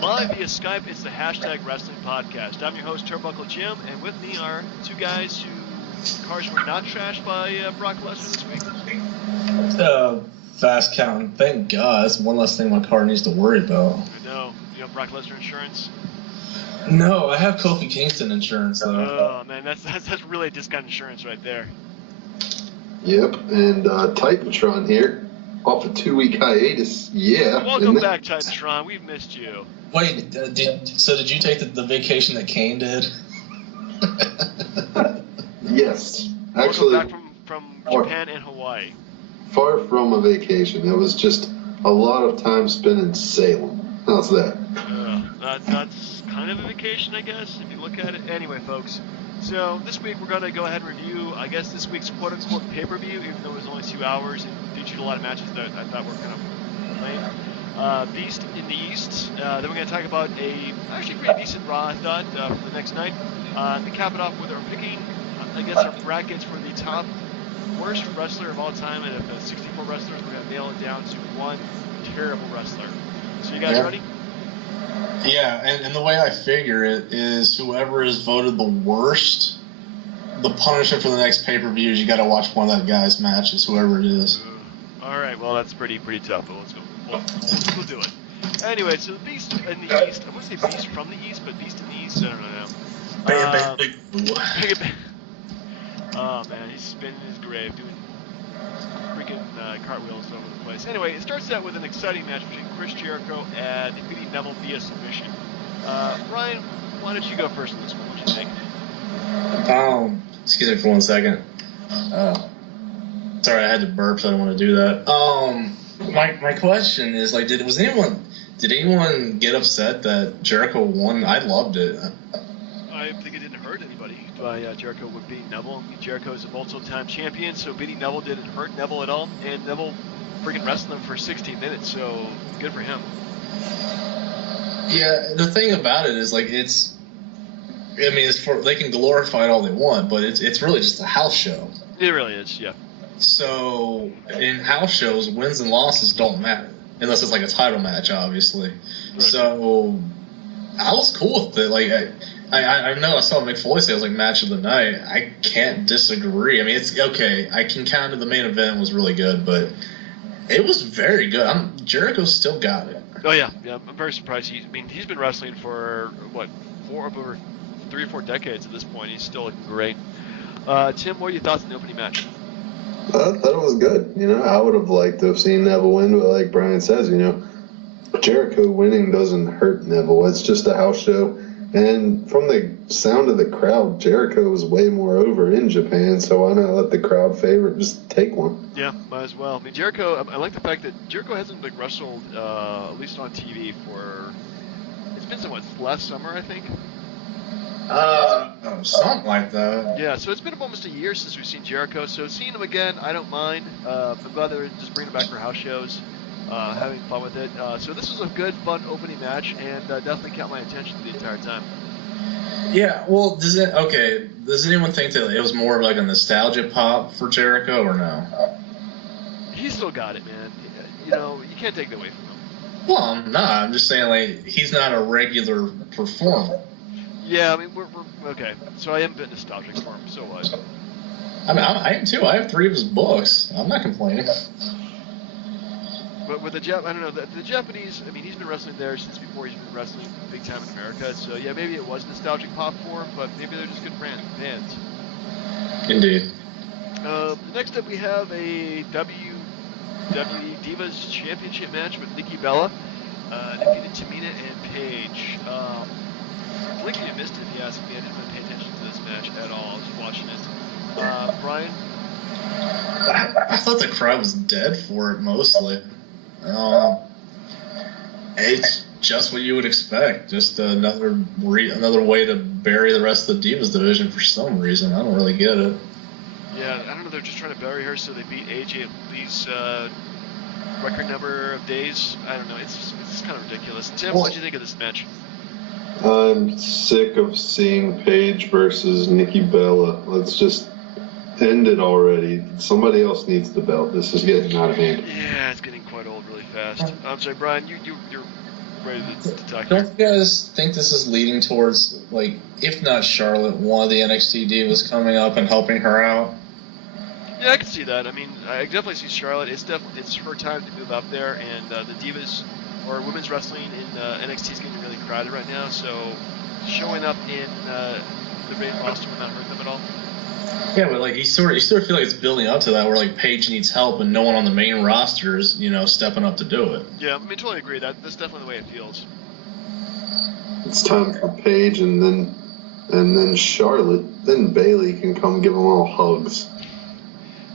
Live via Skype, it's the Hashtag Wrestling Podcast. I'm your host, Turnbuckle Jim, and with me are two guys whose cars were not trashed by Brock Lesnar this week. Fast counting. Thank God. That's one less thing my car needs to worry about. I know. You have Brock Lesnar insurance? No, I have Kofi Kingston insurance, though. Oh, man, that's really discount insurance right there. Yep, and Titantron here. Off a 2-week hiatus, yeah. Welcome back, Titantron. We've missed you. Wait, did you take the vacation that Kane did? Yes. Actually, welcome back from Japan and Hawaii. Far from a vacation. It was just a lot of time spent in Salem. How's that? That's kind of a vacation, I guess, if you look at it. Anyway, folks. So this week we're going to go ahead and review, I guess, this week's quote-unquote pay-per-view, even though it was only 2 hours and featured a lot of matches that I thought were kind of lame. Beast in the East. Then we're going to talk about a actually pretty decent Raw, I thought, for the next night. To cap it off with our picking, I guess, our brackets for the top worst wrestler of all time, and of the 64 wrestlers, we're going to nail it down to one terrible wrestler. So you guys ready? Yeah, and the way I figure it is whoever is voted the worst, the punishment for the next pay-per-view is you got to watch one of that guy's matches, whoever it is. All right, well, that's pretty tough, but let's go. We'll do it. Anyway, so the Beast in the East, I wouldn't say Beast from the East, but Beast in the East, I don't know. Bam. Oh, man, he's spinning his grave, doing freaking cartwheels over the place. Anyway, it starts out with an exciting match between Chris Jericho and defeating Neville via submission. Ryan, why don't you go first on this one? What do you think? Excuse me for 1 second. Sorry, I had to burp, so I don't want to do that. My question is, like, did anyone get upset that Jericho won? I loved it. I think it didn't hurt anybody. Jericho would beat Neville. Jericho is a multiple-time champion, so beating Neville didn't hurt Neville at all. And Neville freaking wrestled him for 16 minutes, so good for him. Yeah, the thing about it is, like, they can glorify it all they want, but it's really just a house show. It really is, yeah. So in house shows, wins and losses don't matter unless it's like a title match, obviously. Right. So I was cool with it. Like I know I saw Mick Foley say it was like match of the night. I can't disagree. I mean, it's okay. I can count the main event was really good, but it was very good. Jericho still got it. Oh yeah. I'm very surprised. He's been wrestling for over 3 or 4 decades at this point. He's still looking great. Tim, what are your thoughts on the opening match? I thought it was good. I would have liked to have seen Neville win, but like Brian says, Jericho winning doesn't hurt Neville. It's just a house show. And from the sound of the crowd, Jericho was way more over in Japan, so why not let the crowd favorite just take one? Yeah, might as well. I mean, Jericho, I like the fact that Jericho hasn't wrestled, at least on TV, it's been last summer, I think. Something like that. Yeah, so it's been almost a year since we've seen Jericho, so seeing him again, I don't mind. I'm glad they're just bringing him back for house shows, having fun with it. So this was a good, fun opening match, and definitely kept my attention the entire time. Yeah, well, does anyone think that it was more of like a nostalgia pop for Jericho, or no? He's still got it, man. You can't take that away from him. Well, I'm not. I'm just saying, like, he's not a regular performer. Yeah, I mean, we're okay. So I am a bit nostalgic for him. So what? I mean, I am too. I have 3 of his books. I'm not complaining. But with I don't know. The Japanese. I mean, he's been wrestling there since before he's been wrestling big time in America. So yeah, maybe it was nostalgic pop for him, but maybe they're just good fans. Indeed. Next up, we have a WWE Divas Championship match with Nikki Bella, defeated Tamina and Paige. Blinking and missed it, if you ask me. I didn't really pay attention to this match at all. I was watching it. Brian? I thought the crowd was dead for it, mostly. It's just what you would expect. Just another way to bury the rest of the Divas division for some reason. I don't really get it. Yeah, I don't know. They're just trying to bury her so they beat AJ at Lee's record number of days. I don't know. It's kind of ridiculous. Tim, what did you think of this match? I'm sick of seeing Paige versus Nikki Bella. Let's just end it already. Somebody else needs the belt. This is getting out of hand. Yeah, it's getting quite old really fast. I'm sorry, Brian. You're ready to attack. Don't you guys think this is leading towards, like, if not Charlotte, one of the NXT divas coming up and helping her out? Yeah, I can see that. I mean, I definitely see Charlotte. It's her time to move up there, and the divas or women's wrestling in NXT is getting really crowded right now. So showing up in the main roster would not hurt them at all. Yeah, but like you sort of feel like it's building up to that, where like Paige needs help and no one on the main roster is stepping up to do it. Yeah, I mean, totally agree. That's definitely the way it feels. It's time for Paige, and then Charlotte. Then Bailey can come give them all hugs.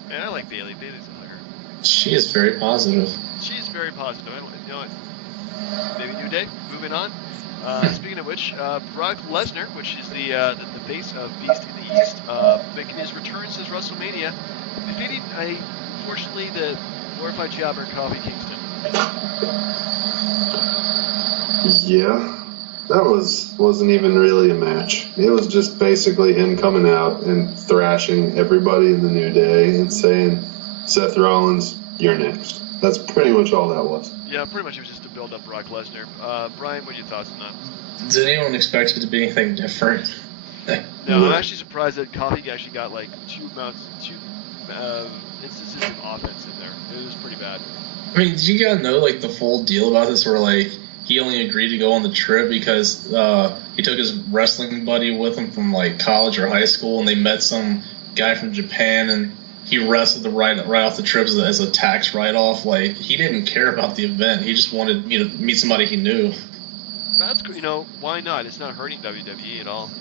Man, I like Bailey. Bailey's a hugger. She is very positive. She's very positive. You know what? Maybe New Day. Moving on. Speaking of which, Brock Lesnar, which is the face of Beast in the East, making his return since WrestleMania, defeating, unfortunately, the glorified jobber Kofi Kingston. Yeah, that wasn't even really a match. It was just basically him coming out and thrashing everybody in the New Day and saying, Seth Rollins, you're next. That's pretty much all that was. Yeah, pretty much it was just to build up Brock Lesnar. Brian, what are your thoughts on that? Did anyone expect it to be anything different? No, I'm actually surprised that Kofi actually got like two instances of offense in there. It was pretty bad. I mean, did you guys know like the full deal about this? Where like he only agreed to go on the trip because he took his wrestling buddy with him from like college or high school, and they met some guy from Japan, and he wrestled right off the trip as a tax write-off. Like he didn't care about the event; he just wanted to meet somebody he knew. That's good. Why not? It's not hurting WWE at all.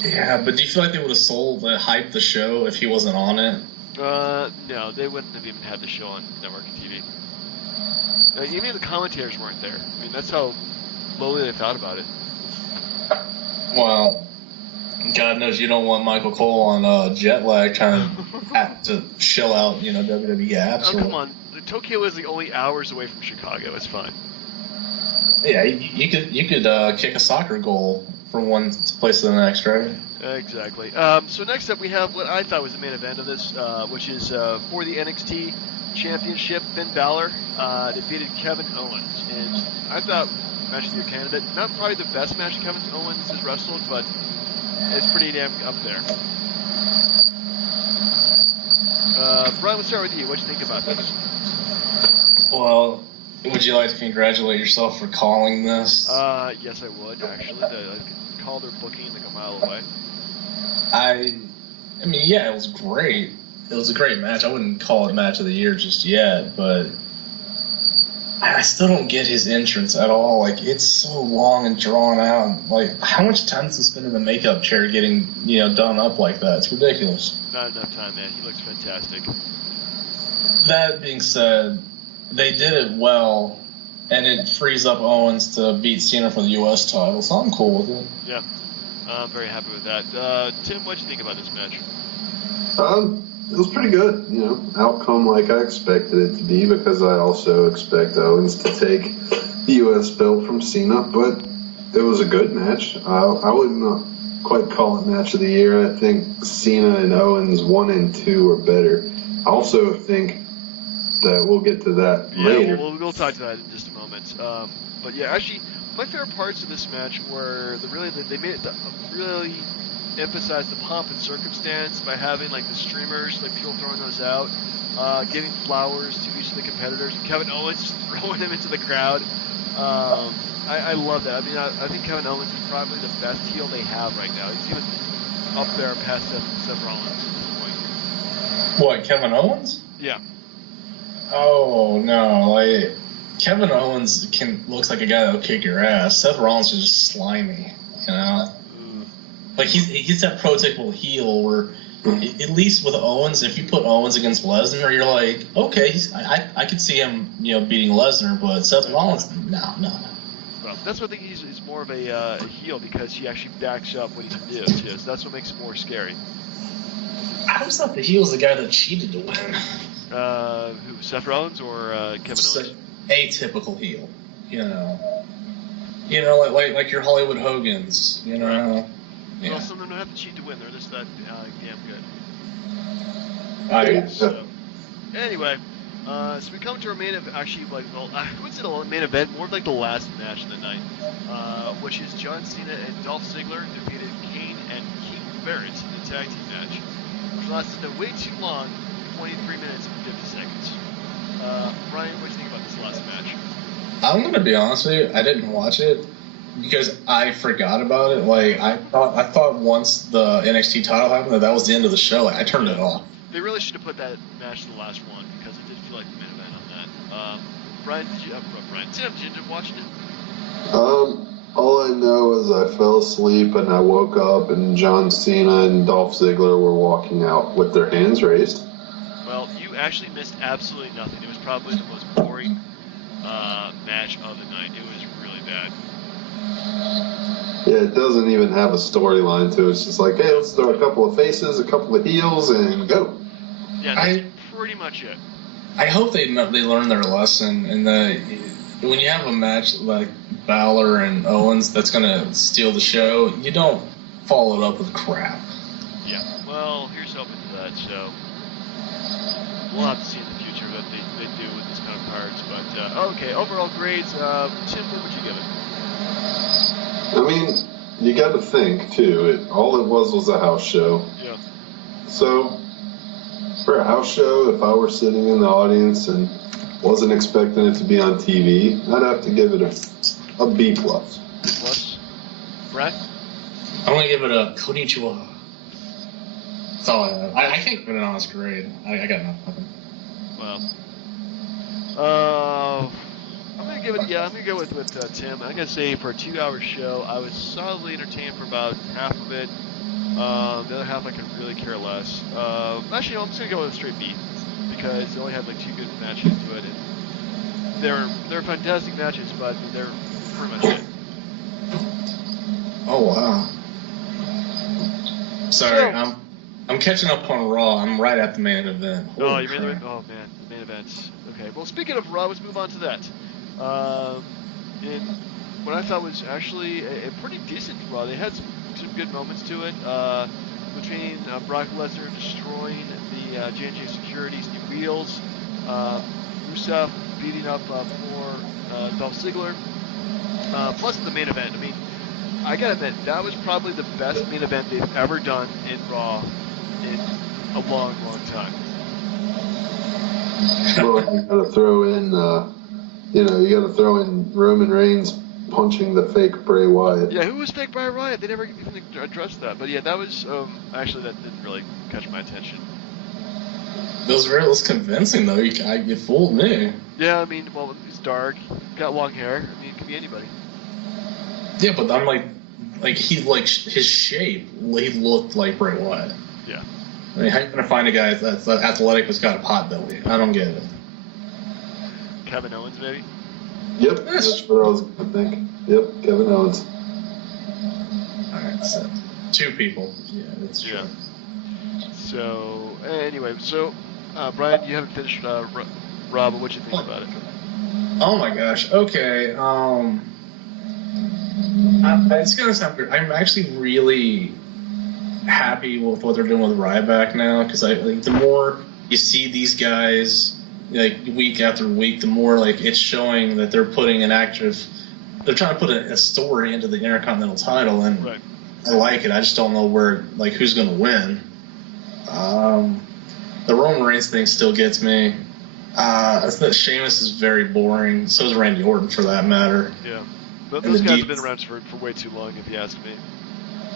Yeah, but do you feel like they would have hyped the show if he wasn't on it? No, they wouldn't have even had the show on network TV. Even the commentators weren't there. I mean, that's how lowly they thought about it. Well, God knows you don't want Michael Cole on jet lag trying to chill out, WWE apps. Oh, come on. Tokyo is like only hours away from Chicago. It's fine. Yeah, you could kick a soccer goal from one place to the next, right? Exactly. So next up we have what I thought was the main event of this, which is for the NXT Championship. Finn Balor defeated Kevin Owens, and I thought match of the year candidate. Not probably the best match Kevin Owens has wrestled, but it's pretty damn up there. Brian, let's start with you. What do you think about this? Well, would you like to congratulate yourself for calling this? Yes, I would, actually. I called their booking like a mile away. I mean, yeah, it was great. It was a great match. I wouldn't call it match of the year just yet, but I still don't get his entrance at all. Like, it's so long and drawn out. Like, how much time does he spend in the makeup chair getting, done up like that? It's ridiculous. Not enough time, man. He looks fantastic. That being said, they did it well, and it frees up Owens to beat Cena for the U.S. title, so I'm cool with it. Yeah, I'm very happy with that. Tim, what do you think about this match? It was pretty good, outcome like I expected it to be, because I also expect Owens to take the U.S. belt from Cena, but it was a good match. I would not quite call it match of the year. I think Cena and Owens 1 and 2 are better. I also think that we'll get to that later. Yeah, we'll talk to that in just a moment. But yeah, actually, my favorite parts of this match were they made it really emphasize the pomp and circumstance by having like the streamers, like people throwing those out, giving flowers to each of the competitors, and Kevin Owens throwing them into the crowd. I love that. I mean, I think Kevin Owens is probably the best heel they have right now. He's even up there past Seth Rollins at this point. What, Kevin Owens? Yeah. Oh no, like Kevin Owens looks like a guy that'll kick your ass. Seth Rollins is just slimy, Like he's that prototypical heel where, at least with Owens, if you put Owens against Lesnar, you're like, okay, I could see him, beating Lesnar, but Seth Rollins, no. Well, that's what I think he's more of a heel, because he actually backs up what he can do too. So that's what makes it more scary. I always thought the heel's the guy that cheated to win. Who, Seth Rollins or Kevin Owens? Atypical heel, like your Hollywood Hogans, Right. Yeah. Well, some of them don't have to cheat to win. They're just that damn good. I So, anyway, So we come to our main event, actually, I would say the main event, more like the last match of the night, which is John Cena and Dolph Ziggler defeated Kane and King Barrett in a tag team match, which lasted way too long, 23 minutes and 50 seconds. Brian, what do you think about this last match? I'm gonna be honest with you, I didn't watch it because I forgot about it. Like I thought once the NXT title happened that was the end of the show. Like, I turned it off. They really should have put that match to the last one because it did feel like the main event on that. Brian, did you watch it? All I know is I fell asleep and I woke up and John Cena and Dolph Ziggler were walking out with their hands raised. Well, you actually missed absolutely nothing. It was probably the most boring match of the night. It was really bad. Yeah, it doesn't even have a storyline to it. It's just like, hey, let's throw a couple of faces, a couple of heels, and go. Yeah, that's pretty much it. I hope they learn their lesson, and that when you have a match like Balor and Owens that's going to steal the show, you don't follow it up with crap. Yeah, well, here's hoping to that. So we'll have to see in the future what they do with this kind of cards. But okay, overall grades. Tim, what would you give it? I mean, you got to think too. All it was a house show. Yeah. So for a house show, if I were sitting in the audience and wasn't expecting it to be on TV, I'd have to give it a B plus. Plus, Brett? I'm gonna give it a konnichiwa. That's all I have. I can't give it an honest grade. I got nothing. Well, I'm gonna give it. Yeah, I'm gonna go with Tim. I'm gonna say for a 2-hour show, I was solidly entertained for about half of it. The other half I could really care less. Actually, I'm just gonna go with a straight B because they only had like 2 good matches to it. And they're fantastic matches, but they're pretty much it. Oh wow. Sorry, I'm catching up on Raw. I'm right at the main event. Oh, you main event? Oh man, the main event. Okay. Well, speaking of Raw, let's move on to that. In what I thought was actually a pretty decent Raw. They had some good moments to it. Between Brock Lesnar destroying the J&J Security's new wheels, Rusev beating up poor Dolph Ziggler, plus the main event. I mean, I gotta admit, that was probably the best main event they've ever done in Raw in a long, long time. Well, you gotta throw in, you gotta throw in Roman Reigns punching the fake Bray Wyatt. Yeah, who was fake Bray Wyatt? They never even addressed that. But yeah, that was actually that didn't really catch my attention. Those were convincing though. You fooled me. Yeah, I mean, well, he's dark, got long hair. I mean, it could be anybody. Yeah, but I'm like his shape. He looked like Bray Wyatt. Yeah. I mean, how you gonna find a guy that's athletic who's got a pot belly? I don't get it. Kevin Owens, maybe. Yep, that's what I was gonna think. Yep, Kevin Owens. All right, so 2 people. Yeah, that's true. Yeah. So anyway, Brian, you haven't finished Rob, but what you think about it? Oh my gosh. Okay. It's gonna sound weird. I'm actually really happy with what they're doing with Ryback now because the more you see these guys like week after week, the more like it's showing that they're putting they're trying to put a story into the Intercontinental title, and right. I like it. I just don't know who's gonna win. The Roman Reigns thing still gets me. Sheamus is very boring. So is Randy Orton, for that matter. Yeah, but those guys have been around for way too long, if you ask me.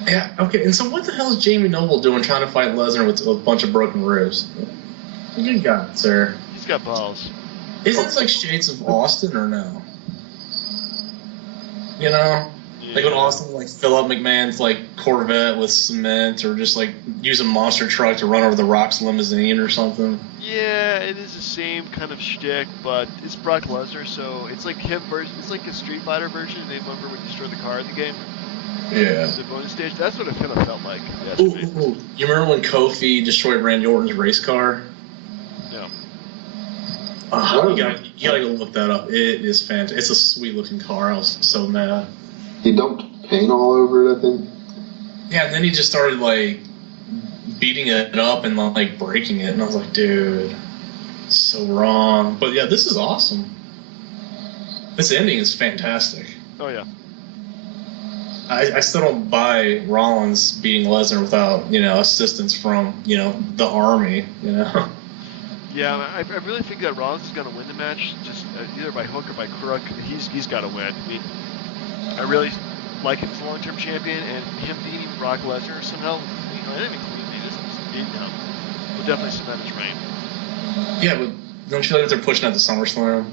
Yeah. Okay. And so, what the hell is Jamie Noble doing trying to fight Lesnar with a bunch of broken ribs? You got it, sir. He's got balls. Isn't this like shades of Austin or no? You know? Yeah. Like when Austin fill up McMahon's Corvette with cement, or just use a monster truck to run over the Rock's limousine or something. Yeah, it is the same kind of shtick, but it's Brock Lesnar, so it's like him version. It's like a Street Fighter version. They remember when you destroyed the car in the game. Yeah. The bonus stage. That's what it kind of felt like. Ooh. You remember when Kofi destroyed Randy Orton's race car? No. You gotta go look that up. It is fantastic. It's a sweet looking car. I was so mad. He dumped paint all over it, I think. Yeah, and then he just started, beating it up and, breaking it. And I was like, dude. So wrong. But yeah, this is awesome. This ending is fantastic. Oh, yeah. I still don't buy Rollins beating Lesnar without, assistance from, the army, Yeah, I really think that Rollins is going to win the match, just either by hook or by crook. He's got to win. I mean, I really like him as a long-term champion, and him beating Brock Lesnar somehow, I didn't include him, just beating him, will definitely cement his reign. Yeah, but don't you think they're pushing at the SummerSlam?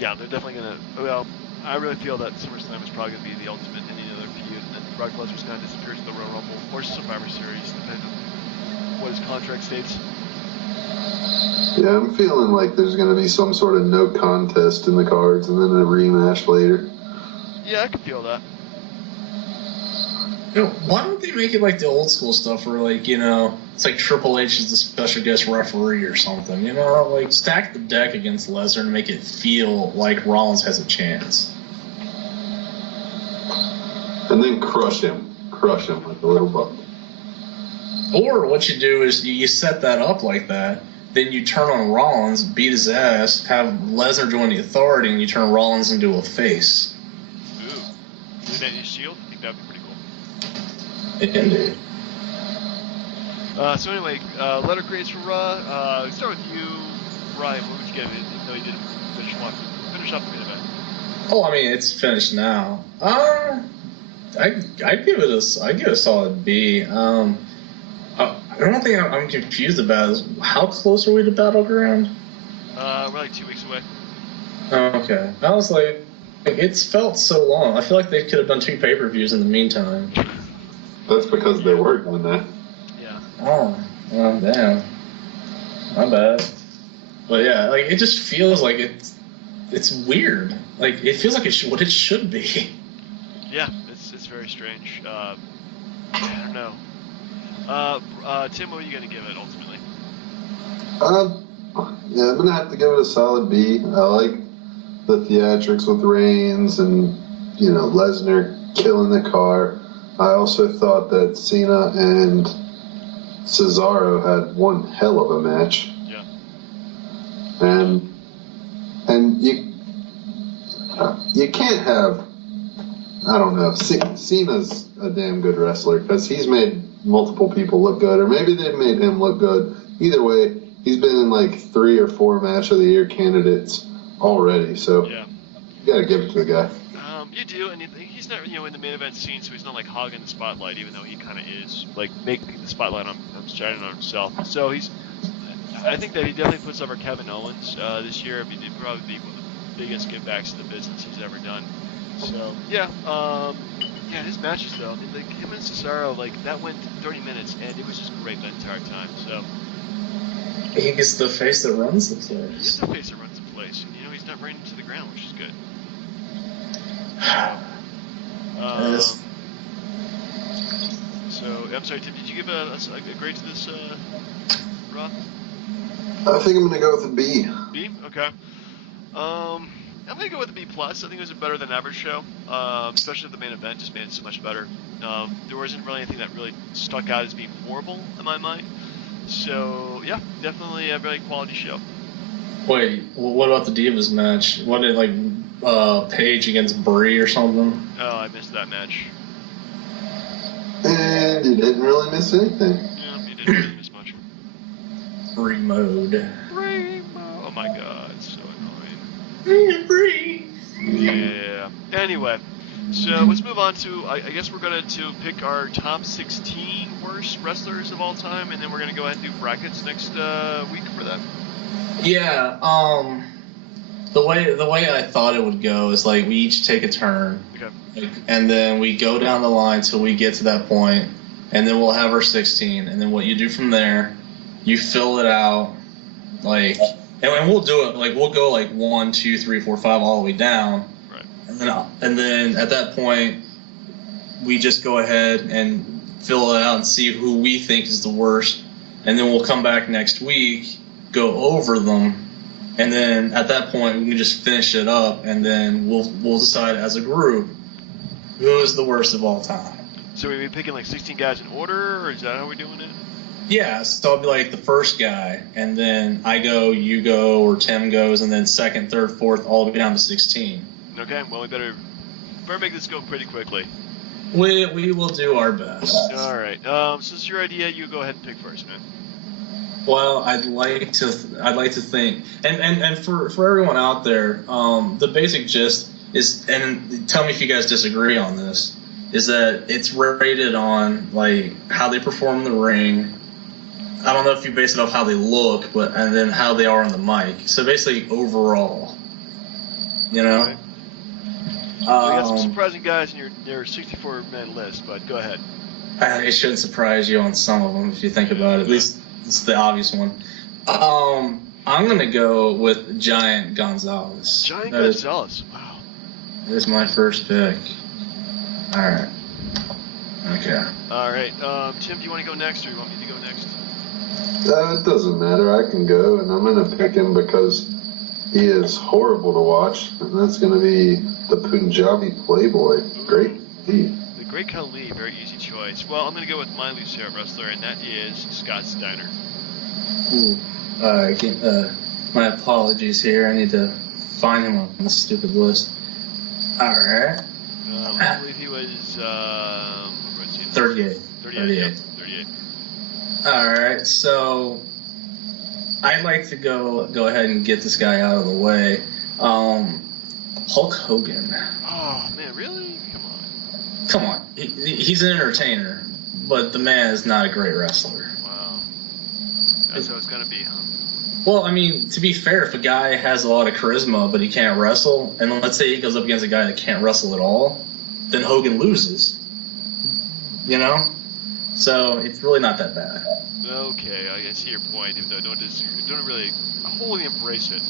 Yeah, they're definitely going to. Well, I really feel that SummerSlam is probably going to be the ultimate in any other feud, and then Brock Lesnar's going to disappear to the Royal Rumble or Survivor Series, depending on what his contract states. Yeah, I'm feeling like there's going to be some sort of no contest in the cards and then a rematch later. Yeah, I can feel that. Why don't they make it like the old school stuff where, like, it's like Triple H is the special guest referee or something, Like, stack the deck against Lesnar and make it feel like Rollins has a chance. And then crush him like a little buck. Or what you do is you set that up like that, then you turn on Rollins, beat his ass, have Lesnar join the Authority, and you turn Rollins into a face. Ooh. Do that in his Shield? I think that would be pretty cool. Indeed. So anyway, letter grades for Raw. Let's start with you, Ryan. What would you give it, even though you didn't finish off the main event? Oh, I mean, it's finished now. I'd give it a solid B. The only thing I'm confused about is how close are we to Battleground? We're like 2 weeks away. Oh, okay. I was like, it's felt so long. I feel like they could have done 2 pay-per-views in the meantime. That's because they're working on that. Yeah. Oh, well, damn. My bad. But yeah, like, it just feels like it's weird. Like, it feels like what it should be. Yeah, it's very strange. I don't know. Tim, what are you going to give it ultimately? Yeah, I'm gonna have to give it a solid B. I like the theatrics with Reigns and Lesnar killing the car. I also thought that Cena and Cesaro had one hell of a match. Yeah. And you can't have. I don't know. Cena's a damn good wrestler because he's made multiple people look good, or maybe they've made him look good. Either way, he's been in like 3 or 4 match of the year candidates already. So yeah, you gotta give it to the guy. You do, and he's not in the main event scene, so he's not like hogging the spotlight, even though he kind of is, like making the spotlight on shining on himself. So I think that he definitely puts over Kevin Owens this year. I mean, it'd probably be one of the biggest givebacks to the business he's ever done. So yeah, his matches though, I mean, like him and Cesaro, like that went 30 minutes, and it was just great the entire time. So he's the face that runs the place. He is the face that runs the place, and he's not running to the ground, which is good. So I'm sorry, Tim. Did you give a grade to this, Rob? I think I'm gonna go with a B. B? Okay. I'm gonna go with a B plus. I think it was a better than average show, especially the main event just made it so much better. There wasn't really anything that really stuck out as being horrible in my mind. So yeah, definitely a very quality show. Wait, what about the Divas match? What did Paige against Brie or something? Oh, I missed that match. And you didn't really miss anything. Yeah, you didn't really miss much. Brie mode. Oh my god, it's so annoying. Brie. Yeah. Anyway, so let's move on to, I guess we're going to pick our top 16 worst wrestlers of all time, and then we're going to go ahead and do brackets next week for that. Yeah, the way I thought it would go is like we each take a turn. Okay. And then we go down the line till we get to that point, and then we'll have our 16, and then what you do from there, you fill it out, like, and we'll do it, like, we'll go, like, 1, 2, 3, 4, 5, all the way down, Right. and then at that point, we just go ahead and fill it out and see who we think is the worst, and then we'll come back next week, go over them, and then at that point, we can just finish it up, and then we'll decide as a group who is the worst of all time. So we're picking like 16 guys in order, or is that how we're doing it? Yeah, so I'll be like the first guy, and then I go, you go, or Tim goes, and then second, third, fourth, all the way down to 16. Okay, well, we better make this go pretty quickly. We will do our best. All right. So it's your idea. You go ahead and pick first, man. Well, I'd like to think, and for everyone out there, the basic gist is, and tell me if you guys disagree on this, is that it's rated on like how they perform in the ring. I don't know if you base it off how they look, and then how they are on the mic. So basically, overall, you know. Right. Well, you got some surprising guys in your 64-man list, but go ahead. It shouldn't surprise you on some of them if you think about it. At least it's the obvious one. I'm gonna go with Giant Gonzalez. Gonzalez. Wow. That is my first pick. All right. Okay. All right. Tim, do you want to go next, or you want me to go next? It doesn't matter. I can go, and I'm going to pick him because he is horrible to watch, and that's going to be the Punjabi Playboy. Great Khali. The Great Khali, very easy choice. Well, I'm going to go with my loose hair wrestler, and that is Scott Steiner. Ooh. My apologies here. I need to find him on this stupid list. All right. I believe he was 38. 38. All right, so I'd like to go ahead and get this guy out of the way. Hulk Hogan. Oh man, really? Come on. He's an entertainer, but the man is not a great wrestler. Wow. That's how it's gonna be, huh? Well, I mean, to be fair, if a guy has a lot of charisma but he can't wrestle, and let's say he goes up against a guy that can't wrestle at all, then Hogan loses. You know? So it's really not that bad. Okay, I see your point, even though I don't really wholly embrace it.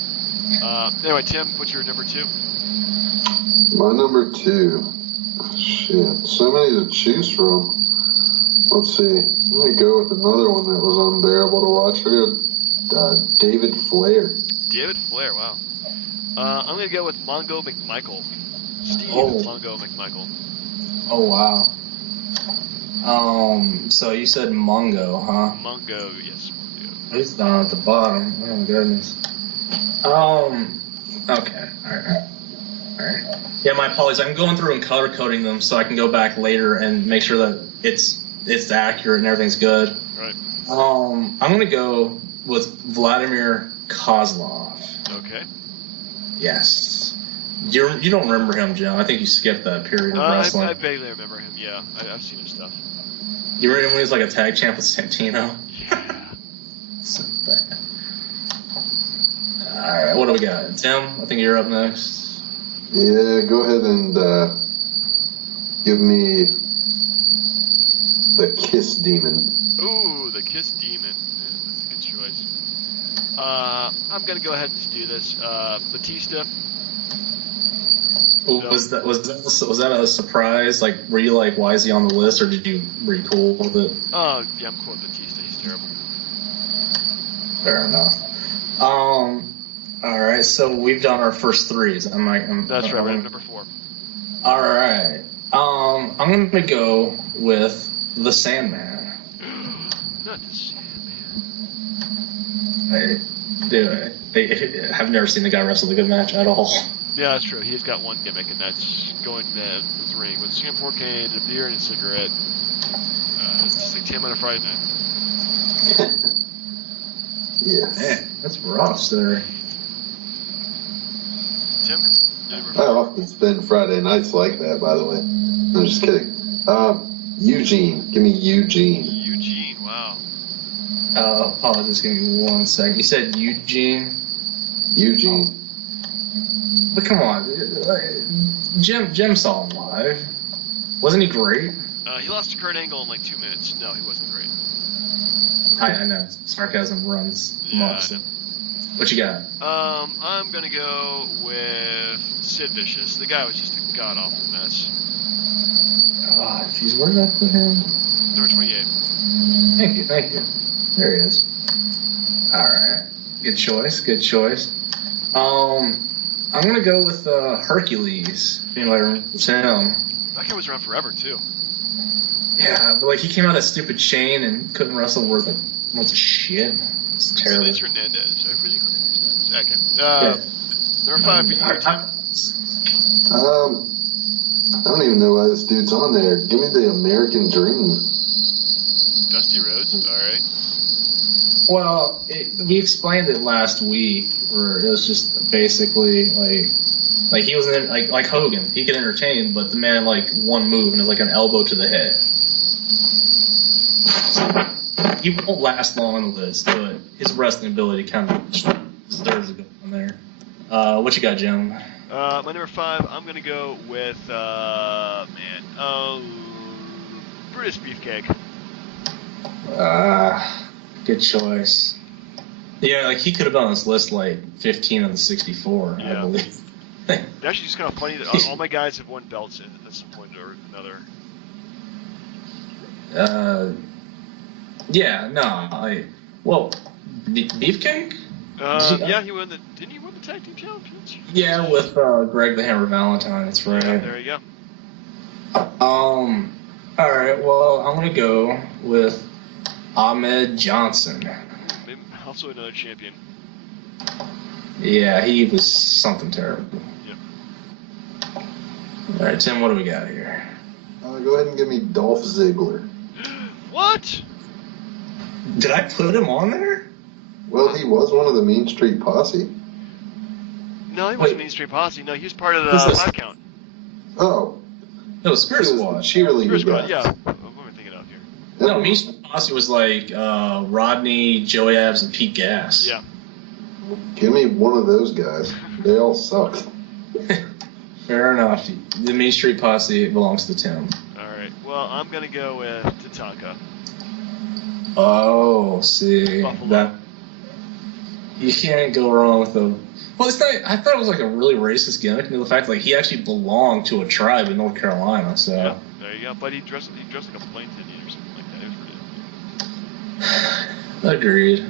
Anyway, Tim, what's your number 2? My number 2. Shit, so many to choose from. Let's see. Let me go with another one that was unbearable to watch. I got David Flair. David Flair, wow. I'm going to go with Mongo McMichael. Steve Mongo McMichael. Oh, wow. So you said Mongo, huh? Mongo, yes, Mongo. He's down at the bottom. Oh my goodness. Okay. Alright. Yeah, my apologies. I'm going through and color coding them so I can go back later and make sure that it's accurate and everything's good. Right. I'm gonna go with Vladimir Kozlov. Okay. Yes. You don't remember him, Jim. I think you skipped that period of wrestling. I vaguely remember him, yeah. I've seen his stuff. You remember when he was like a tag champ with Santino? Yeah. So bad. Alright, what do we got? Tim, I think you're up next. Yeah, go ahead and give me the Kiss Demon. Ooh, the Kiss Demon. Man, that's a good choice. I'm going to go ahead and just do this. Batista. Was that a surprise? Like, were you like, why is he on the list, or were you cool with it? Oh, yeah, I'm cool with Batista. He's terrible. Fair enough. All right, so we've done our first 3s. That's right. We're at number 4. All right. I'm gonna go with the Sandman. Not the Sandman. I've never seen the guy wrestle a good match at all. Yeah, that's true. He's got one gimmick, and that's going to the ring with Singapore cane, a beer, and a cigarette. Just like Tim on a Friday night. Yes. Man, that's rough, sir. Tim? I often spend Friday nights like that, by the way. I'm just kidding. Eugene. Give me Eugene. Eugene, wow. Apologies, give me 1 second. You said Eugene? Eugene. But come on, Jim saw him live. Wasn't he great? He lost to Kurt Angle in like 2 minutes. No, he wasn't great. I know, sarcasm runs amongst it. What you got? I'm gonna go with Sid Vicious. The guy was just a god-awful mess. Jeez, where did I put him? Number 28. Thank you. There he is. Alright. Good choice. I'm gonna go with Hercules. Anybody remembers him? That guy was around forever, too. Yeah, but like he came out of that stupid chain and couldn't wrestle worth a bunch of shit. It's terrible. It's Hernandez. Okay. Yeah. Number 5 for you, Tim. I don't even know why this dude's on there. Give me the American Dream. Dusty Rhodes. All right. Well, we explained it last week, where it was just basically like he was in, like Hogan. He could entertain, but the man had like one move and it was like an elbow to the head. So he won't last long on the list, but his wrestling ability kind of deserves a good one there. What you got, Jim? My number 5, I'm gonna go with Brutus Beefcake. Good choice. Yeah, like he could have been on this list like 15 of the 64, I believe. It's actually just kind of funny that all my guys have won belts at some point or another. Yeah, no, Beefcake? Yeah, he won didn't he win the tag team championships? Yeah, with Greg the Hammer Valentine, that's right. Yeah, there you go. Alright, well, I'm gonna go with Ahmed Johnson. Also another champion. Yeah, he was something terrible. Yep. Alright, Tim, what do we got here? Go ahead and give me Dolph Ziggler. What? Did I put him on there? Well, he was one of the Mean Street Posse. No, he wasn't Mean Street Posse. No, he was part of the 5 count. Oh. No, Spirit Squad. Cheerleader. Spirit Squad, yeah. What am I thinking of here? No, Mean Street Posse was like Rodney, Joey Abs, and Pete Gas. Yeah. Give me one of those guys. They all sucked. Fair enough. The Mean Street Posse belongs to Tim. All right. Well, I'm gonna go with Tatanka. Oh, see Buffalo. that you can't go wrong with them. Well, it's not. I thought it was like a really racist gimmick. The fact like he actually belonged to a tribe in North Carolina. So Yeah, there you go. But he dressed like a plain Indian or something like that. It was ridiculous. Agreed.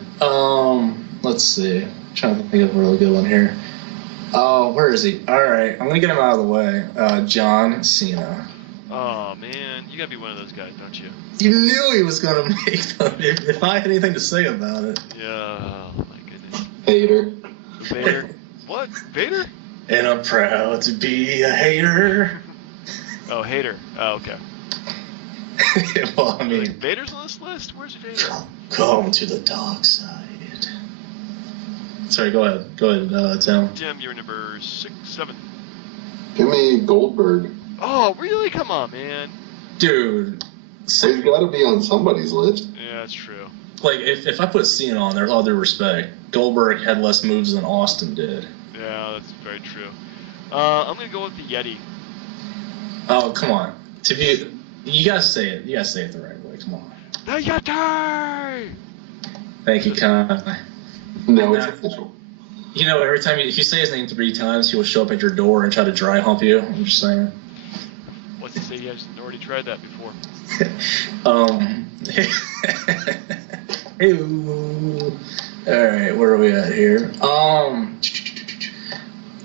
Let's see. I'm trying to think of a really good one here. Oh, where is he? All right, I'm gonna get him out of the way. John Cena. Oh man, you gotta be one of those guys, don't you? You knew he was gonna make them if I had anything to say about it. Yeah. Oh my goodness. Hater. Vader. What? Vader? And I'm proud to be a hater. Oh, hater. Oh, okay. Well, I mean, Vader's on this list. Where's Vader? Come to the dark side. Sorry, go ahead. Go ahead, Tim. Jim, you're number 6, 7. Give me Goldberg. Oh, really? Come on, man. Dude. So he's got to be on somebody's list. Yeah, that's true. Like, if I put Cena on there, with all due respect, Goldberg had less moves than Austin did. Yeah, that's very true. I'm going to go with the Yeti. Oh, come on. You gotta say it. You gotta say it the right way. Come on. The Yeti! Thank you, Con. No, it's official. You know, every time if you say his name 3 times, he will show up at your door and try to dry hump you. I'm just saying. What's to say he hasn't already tried that before? Alright, where are we at here?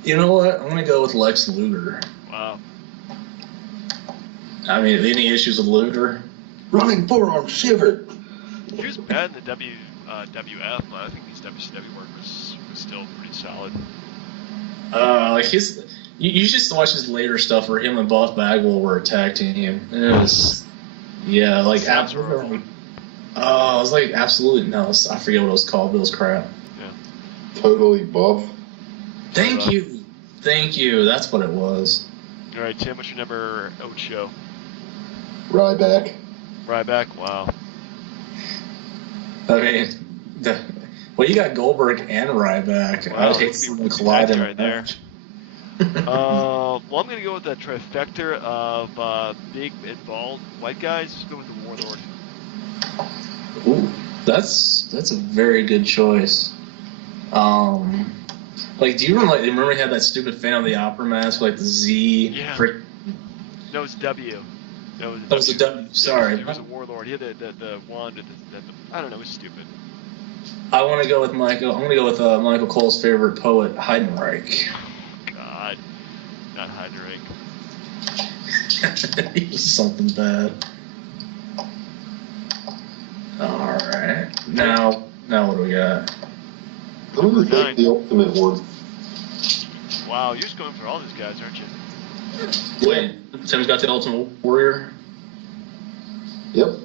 You know what? I'm gonna go with Lex Luger. Wow. I mean, any issues with Luger? Running forearm shiver. He was bad in the WF, but I think his WCW work was still pretty solid. Like you just watch his later stuff where him and Buff Bagwell were tag team. And it was, yeah, like absolutely. Oh, it was like absolutely no. I forget what it was called, but it was crap. Yeah. Totally Buff. Thank you. That's what it was. All right, Tim, what's your number 8? Ryback. Ryback. Wow. I mean, you got Goldberg and Ryback. Wow, I would hate to see them collide in right there. Well, I'm going to go with the trifecta of big and bald white guys. Let's go with the Warlord. Ooh, that's a very good choice. Like, do you remember he had that stupid Phantom of the Opera mask, like the Z? Yeah. No, it's W. No, That was a W. Sorry. It was a Warlord. He had the wand with the I don't know. It was stupid. I want to go with Michael. I'm going to go with Michael Cole's favorite poet, Heidenreich. God, not Heinrich. He was something bad. Now what do we got? I'm going to take the ultimate one. Wow, you're just going for all these guys, aren't you? Wait, Tim's got the Ultimate Warrior? Yep.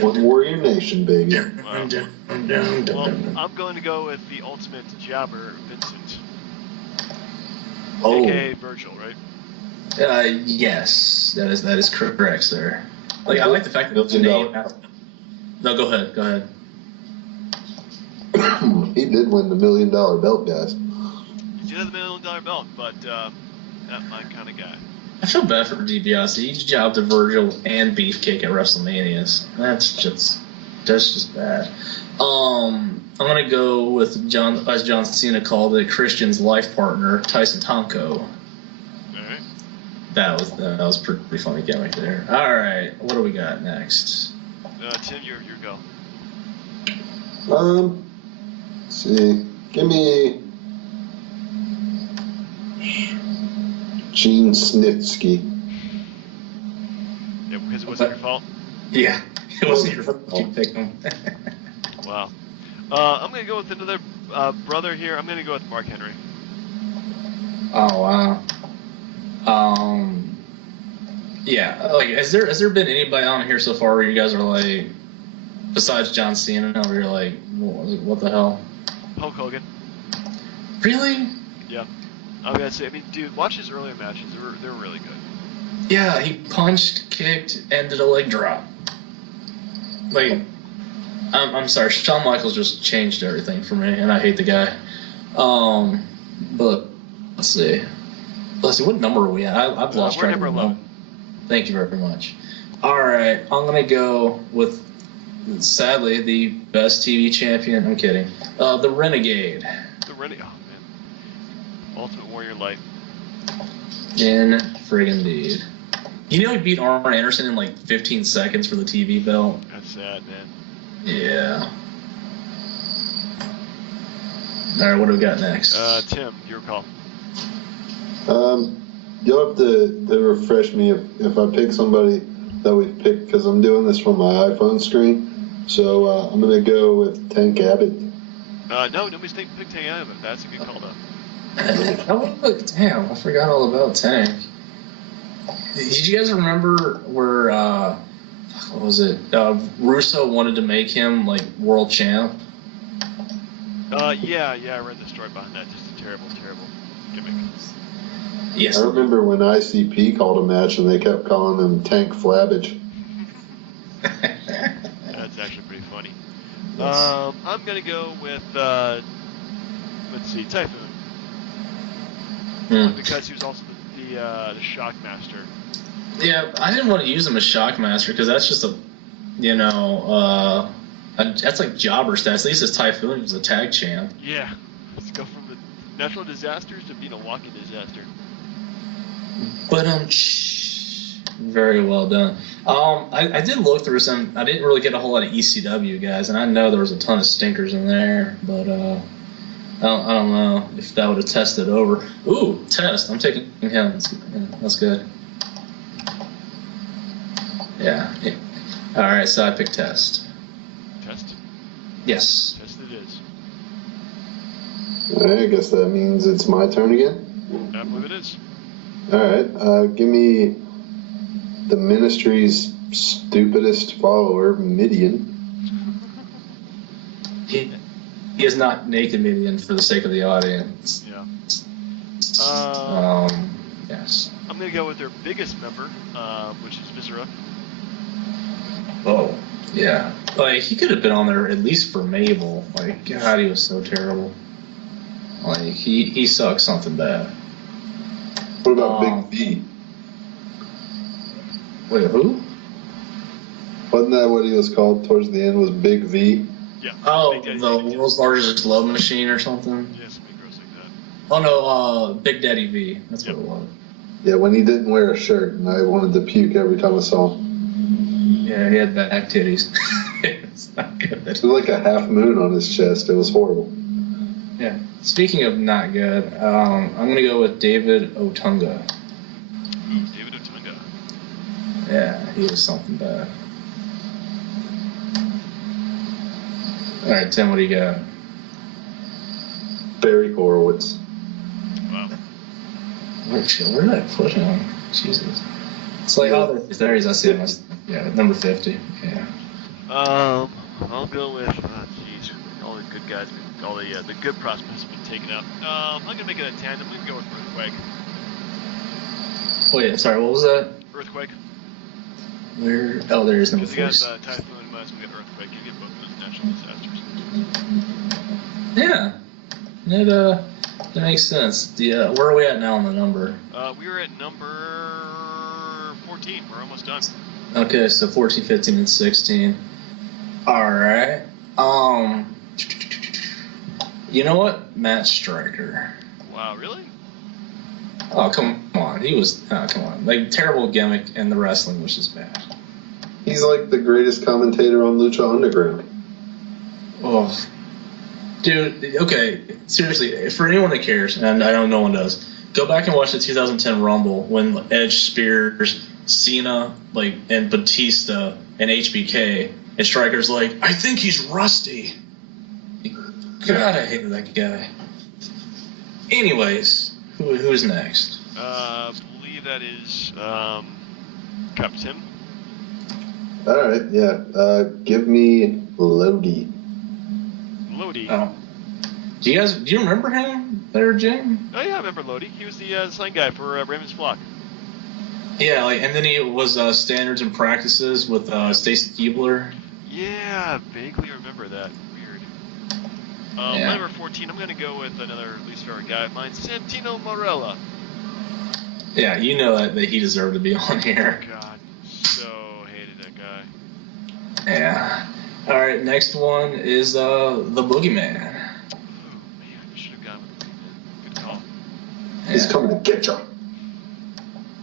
One Warrior Nation, baby. Wow. Well, I'm going to go with the ultimate jobber, Vincent. Oh. AKA Virgil, right? Yes, that is correct, sir. Like, I like the fact that it's named. No, go ahead. He did win the $1 million belt, guys. He did have the $1 million belt, but not my kind of guy. I feel bad for DiBiase. He jobbed to Virgil and Beefcake at WrestleManias. That's just bad. I'm gonna go with John, as John Cena called it, Christian's life partner, Tyson Tonko. All right. That was pretty funny gimmick there. All right, what do we got next? Tim, your go. Let's see. Give me Gene Snitsky. Yeah, because it wasn't your fault. Yeah, it wasn't your fault. You picked him. Wow. I'm gonna go with another brother here. I'm gonna go with Mark Henry. Oh wow. Yeah. Like, has there been anybody on here so far where you guys are like, besides John Cena, where you're like, what the hell? Hulk Hogan. Really? Yeah. I'm gonna say, I mean, dude, watch his earlier matches. They're really good. Yeah, he punched, kicked, and did a leg drop. Like, I'm sorry, Shawn Michaels just changed everything for me, and I hate the guy. But let's see, what number are we at? I've lost track. We're number 11. Thank you very much. All right, I'm gonna go with, sadly, the best TV champion. I'm kidding. The Renegade. The Renegade. Oh man. Ultimate Warrior Light. In friggin' deed. You know he beat Arn Anderson in like 15 seconds for the TV belt? That's sad, man. Yeah. Alright, what do we got next? Tim, your call. You'll have to refresh me if I pick somebody that we've picked, because I'm doing this from my iPhone screen. So I'm going to go with Tank Abbott. No, nobody's picked Tank Abbott. That's a good call, though. Damn, I forgot all about Tank. Did you guys remember where, what was it? Russo wanted to make him, like, world champ? Yeah, I read the story behind that. Just a terrible gimmick. Yes. I remember when ICP called a match and they kept calling him Tank Flabbage. That's actually pretty funny. Yes. I'm going to go with, let's see, Typhoon. Because he was also the Shockmaster. Yeah, I didn't want to use him as Shockmaster because that's just that's like jobber stats. At least as Typhoon, he was a tag champ. Yeah. Let's go from the natural disasters to being a walking disaster. But very well done. I did look through some. I didn't really get a whole lot of ECW guys, and I know there was a ton of stinkers in there, but I don't know if that would have tested over. Ooh, Test. I'm taking him. That's good. Yeah. All right, so I picked Test. Test? Yes. Test it is. All right, I guess that means it's my turn again. I believe it is. All right, give me the Ministry's stupidest follower, Midian. He is not Naked Midian for the sake of the audience. Yeah. Yes. I'm going to go with their biggest member, which is Viscera. Oh, yeah. Like, he could have been on there at least for Mabel. Like, God, he was so terrible. Like, he sucks something bad. What about Big V? Wait, who? Wasn't that what he was called towards the end, was Big V? Yeah. Oh, the world's largest love machine or something? Yeah, something gross like that. Oh, no, Big Daddy V. That's what it was. Yeah, when he didn't wear a shirt, and I wanted to puke every time I saw him. Yeah, he had back titties. It's not good. It was like a half moon on his chest. It was horrible. Yeah. Speaking of not good, I'm going to go with David Otunga. Ooh, David Otunga. Yeah, he was something bad. All right, Tim, what do you got? Barry Horowitz. Wow. Where did I put him? Jesus. It's like, there he's, I see him. Yeah, number 50. Yeah. I'll go with, jeez, all the good guys, all the good prospects have been taken out. I'm going to make it a tandem. I'm going to go with Earthquake. Wait, sorry, what was that? Earthquake. Where? Oh, there is number 40. Because you got Typhoon, might as well get Earthquake. You get both of those natural disasters. Yeah. That makes sense. Where are we at now on the number? We're at number 14. We're almost done. Okay, so 14, 15, and 16. All right. You know what? Matt Stryker. Wow, really? Oh, come on. He was, come on. Like, terrible gimmick, and the wrestling was just bad. He's like the greatest commentator on Lucha Underground. Oh. Dude, okay, seriously, for anyone that cares, and I know no one does, go back and watch the 2010 Rumble when Edge spears Cena, and Batista and HBK, and Stryker's like, I think he's rusty. God, I hated that guy. Anyways, who's next? I believe that is Captain. All right, yeah. Give me Lodi. Lodi. Oh. Do you remember him there, Jim? Oh yeah, I remember Lodi. He was the sign guy for Raymond's Flock. Yeah, and then he was Standards and Practices with Stacy Keibler. Yeah, vaguely remember that. Weird. Yeah. Number 14, I'm going to go with another least favorite guy of mine, Santino Marella. Yeah, you know that he deserved to be on here. God, so hated that guy. Yeah. All right, next one is the Boogeyman. Oh, man, I should have gone with the Boogeyman. Good call. He's coming to get you.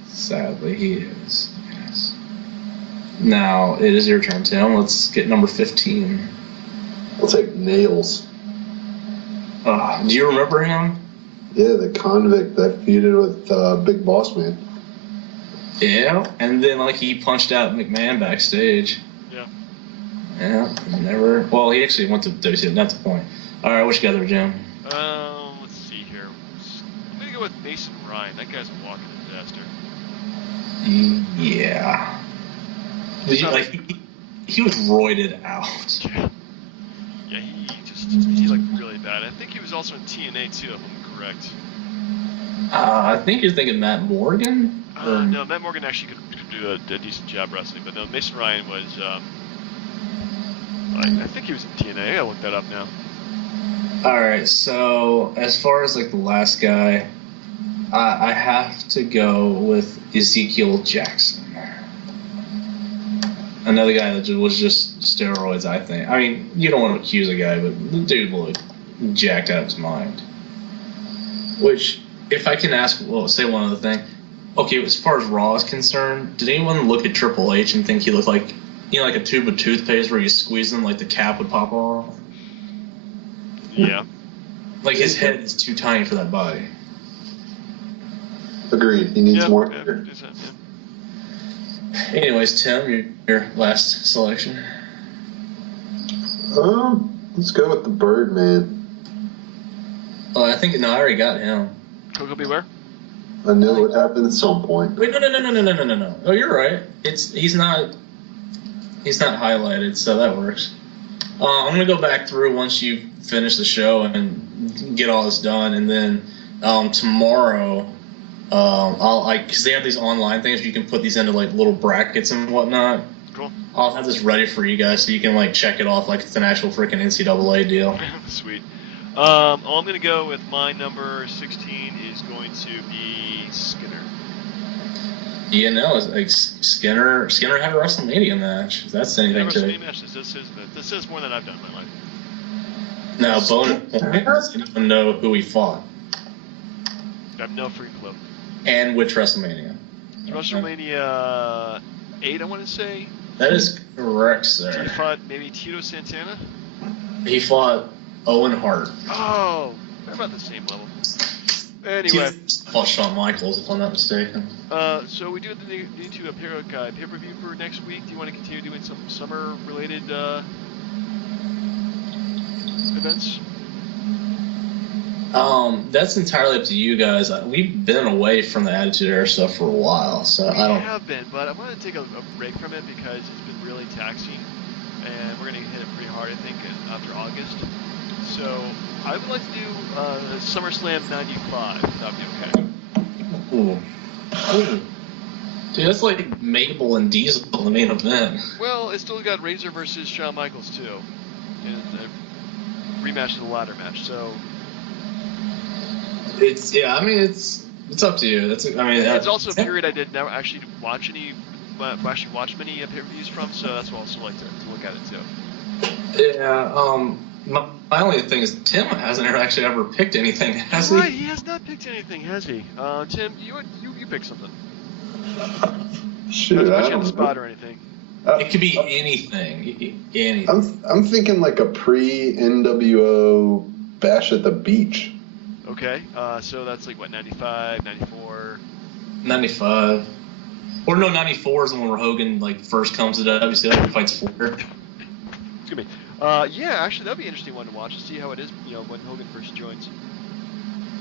Sadly, he is. Yes. Now, it is your turn, Tim. Let's get number 15. I'll take Nails. Do you remember him? Yeah, the convict that feuded with Big Boss Man. Yeah, and then he punched out McMahon backstage. Yeah. Yeah, never. Well, he actually went to WCW. That's the point. All right, what you got there, Jim? Let's see here. I'm going to go with Mason Ryan. That guy's a walking disaster. Yeah. He was roided out. Yeah, he looked really bad. I think he was also in TNA too, if I'm correct. I think you're thinking Matt Morgan? No, Matt Morgan actually could do a decent job wrestling, but no, Mason Ryan was, I think he was in TNA. I'll look that up now. Alright, so as far as the last guy, I have to go with Ezekiel Jackson. Another guy that was just steroids, I think. I mean, you don't want to accuse a guy, but the dude looked jacked out of his mind. Which, if I can say one other thing. Okay, as far as Raw is concerned, did anyone look at Triple H and think he looked like a tube of toothpaste where you squeeze them, the cap would pop off? Yeah. His head is too tiny for that body. Agreed. He needs more. Yeah. Anyways, Tim, your last selection. Let's go with the Birdman. Oh, I already got him. Coco Beware? I knew it would happen at some point. Wait, no. Oh, you're right. He's not highlighted, so that works. I'm gonna go back through once you finish the show and get all this done, and then tomorrow, because they have these online things, you can put these into little brackets and whatnot. Cool. I'll have this ready for you guys so you can check it off it's an actual freaking NCAA deal. Sweet. I'm going to go with my number 16 is going to be Skinner. Yeah, no, Skinner had a WrestleMania match. If that's anything to it. Match. This is more than I've done in my life. Now, does anyone know who he fought? I have no freaking clue. And which WrestleMania? WrestleMania 8, I want to say. That is correct, sir. He fought maybe Tito Santana? He fought Owen Hart. Oh, they're about the same level. Anyway. He fought Shawn Michaels, if I'm not mistaken. So we do need to pay-per-view for next week. Do you want to continue doing some summer-related events? That's entirely up to you guys. We've been away from the Attitude Era stuff for a while, so I don't. We have been, but I wanted to take a break from it because it's been really taxing, and we're going to hit it pretty hard, I think, after August. So I would like to do SummerSlam '95. That'd be okay. Ooh. Dude, that's like Mabel and Diesel in the main event. Well, it's still got Razor versus Shawn Michaels too, in a rematch of the ladder match. So. It's up to you. It's also a period I did never actually watch many pay-per-views from, so that's why I also like to look at it too. Yeah. My only thing is Tim hasn't actually ever picked anything, has he? Right, he has not picked anything, has he? Tim, you pick something. Shoot, Not I much on don't the spot or anything. It could be anything. Anything. I'm thinking like a pre-NWO Bash at the Beach. Okay, so that's like, what, 95, 94? 95. Or no, 94 is the one where Hogan first comes to WCW and fights Flair. Excuse me. Yeah, actually, that'd be an interesting one to watch to see how it is, when Hogan first joins.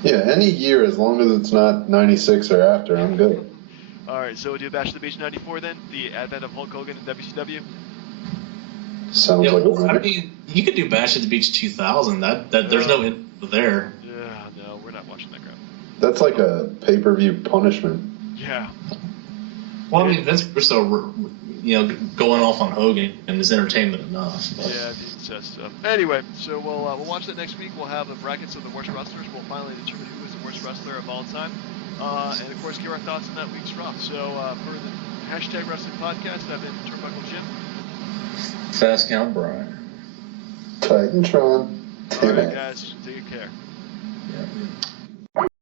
Yeah, any year as long as it's not 96 or after, I'm good. All right, so we'll do Bash at the Beach 94 then? The advent of Hulk Hogan in WCW? Sounds like a winner. You could do Bash at the Beach 2000. There's no end there. Yeah, no, we're not watching that crap. That's like a pay-per-view punishment. Yeah. Well, Vince Russo, going off on Hogan and is entertainment enough. But. Yeah, the incest stuff. Anyway, so we'll watch that next week. We'll have the brackets of the worst wrestlers. We'll finally determine who is the worst wrestler of all time. And, of course, give our thoughts on that week's Raw. So, for the hashtag Wrestling Podcast, I've been Turnbuckle Jim. Fast Count Brian. Titantron. All right, guys. Take care. Yeah.